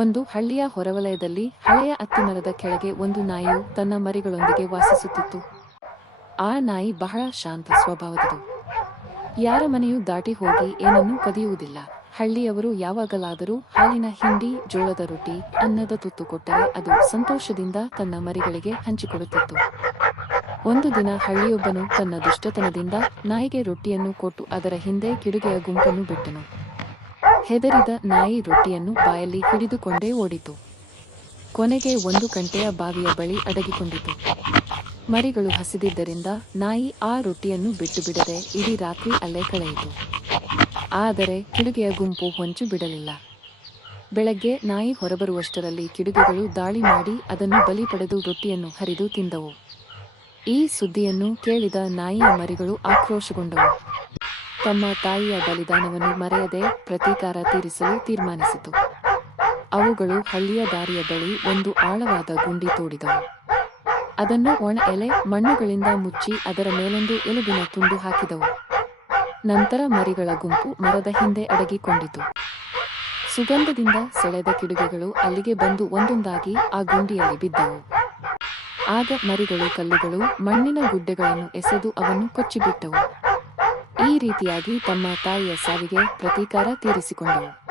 ಒಂದು ಹಳ್ಳಿಯ ಹೊರವಲಯದಲ್ಲಿ ಹಳೆಯ ಅತ್ತಿಮರದ ಕೆಳಗೆ ಒಂದು ನಾಯಿಯು ತನ್ನ ಮರಿಗಳೊಂದಿಗೆ ವಾಸಿಸುತ್ತಿತ್ತು. ಆ ನಾಯಿ ಬಹಳ ಶಾಂತ ಸ್ವಭಾವದದು. ಯಾರ ಮನೆಯೂ ದಾಟಿ ಹೋಗಿ ಏನನ್ನೂ ಕದಿಯುವುದಿಲ್ಲ. ಹಳ್ಳಿಯವರು ಯಾವಾಗಲಾದರೂ ಹಾಲಿನ ಹಿಂಡಿ, ಜೋಳದ ರೊಟ್ಟಿ, ಅನ್ನದ ತುತ್ತು ಕೊಟ್ಟರೆ ಅದು ಸಂತೋಷದಿಂದ ತನ್ನ ಮರಿಗಳಿಗೆ ಹಂಚಿಕೊಡುತ್ತಿತ್ತು. ಒಂದು ದಿನ ಹಳ್ಳಿಯೊಬ್ಬನು ತನ್ನ ದುಷ್ಟತನದಿಂದ ನಾಯಿಗೆ ರೊಟ್ಟಿಯನ್ನು ಕೊಟ್ಟು ಅದರ ಹಿಂದೆ ಕಿಡುಗೆಯ ಗುಂಪನ್ನು ಬಿಟ್ಟನು. ಹೆದರಿದ ನಾಯಿ ರೊಟ್ಟಿಯನ್ನು ಬಾಯಲ್ಲಿ ಹಿಡಿದುಕೊಂಡೇ ಓಡಿತು. ಕೊನೆಗೆ ಒಂದು ಕಂಟೆಯ ಬಾವಿಯ ಬಳಿ ಅಡಗಿಕೊಂಡಿತು. ಮರಿಗಳು ಹಸಿದಿದ್ದರಿಂದ ನಾಯಿ ಆ ರೊಟ್ಟಿಯನ್ನು ಬಿಟ್ಟು ಬಿಡದೆ ಇಡೀ ರಾತ್ರಿ ಅಲ್ಲೇ ಕಳೆಯಿತು. ಆದರೆ ಕಿಡುಗೆಯ ಗುಂಪು ಹೊಂಚು ಬಿಡಲಿಲ್ಲ. ಬೆಳಗ್ಗೆ ನಾಯಿ ಹೊರಬರುವಷ್ಟರಲ್ಲಿ ಕಿಡುಗೆಗಳು ದಾಳಿ ಮಾಡಿ ಅದನ್ನು ಬಲಿ ಪಡೆದು ರೊಟ್ಟಿಯನ್ನು ಹರಿದು ತಿಂದವು. ಈ ಸುದ್ದಿಯನ್ನು ಕೇಳಿದ ನಾಯಿಯ ಮರಿಗಳು ಆಕ್ರೋಶಗೊಂಡವು. ತಮ್ಮ ತಾಯಿಯ ಬಲಿದಾನವನ್ನು ಮರೆಯದೆ ಪ್ರತೀಕಾರ ತೀರಿಸಲು ತೀರ್ಮಾನಿಸಿತು. ಅವುಗಳು ಹಳ್ಳಿಯ ದಾರಿಯ ಬಳಿ ಒಂದು ಆಳವಾದ ಗುಂಡಿ ತೋಡಿದವು. ಅದನ್ನು ಒಣ ಎಲೆ, ಮಣ್ಣುಗಳಿಂದ ಮುಚ್ಚಿ ಅದರ ಮೇಲೊಂದು ಎಲುಬಿನ ತುಂಡು ಹಾಕಿದವು. ನಂತರ ಮರಿಗಳ ಗುಂಪು ಮರದ ಹಿಂದೆ ಅಡಗಿಕೊಂಡಿತು. ಸುಗಂಧದಿಂದ ಸೆಳೆದ ಕಿಡುಗೆಗಳು ಅಲ್ಲಿಗೆ ಬಂದು ಒಂದೊಂದಾಗಿ ಆ ಗುಂಡಿಯಲ್ಲಿ ಬಿದ್ದವು. ಆಗ ಮರಿಗಳು ಕಲ್ಲುಗಳು, ಮಣ್ಣಿನ ಗುಡ್ಡೆಗಳನ್ನು ಎಸೆದು ಅವನ್ನು ಕೊಚ್ಚಿಬಿಟ್ಟವು. ಈ ರೀತಿಯಾಗಿ ತಮ್ಮ ತಾಯಿಯ ಸಾವಿಗೆ ಪ್ರತೀಕಾರ ತೀರಿಸಿಕೊಂಡವು.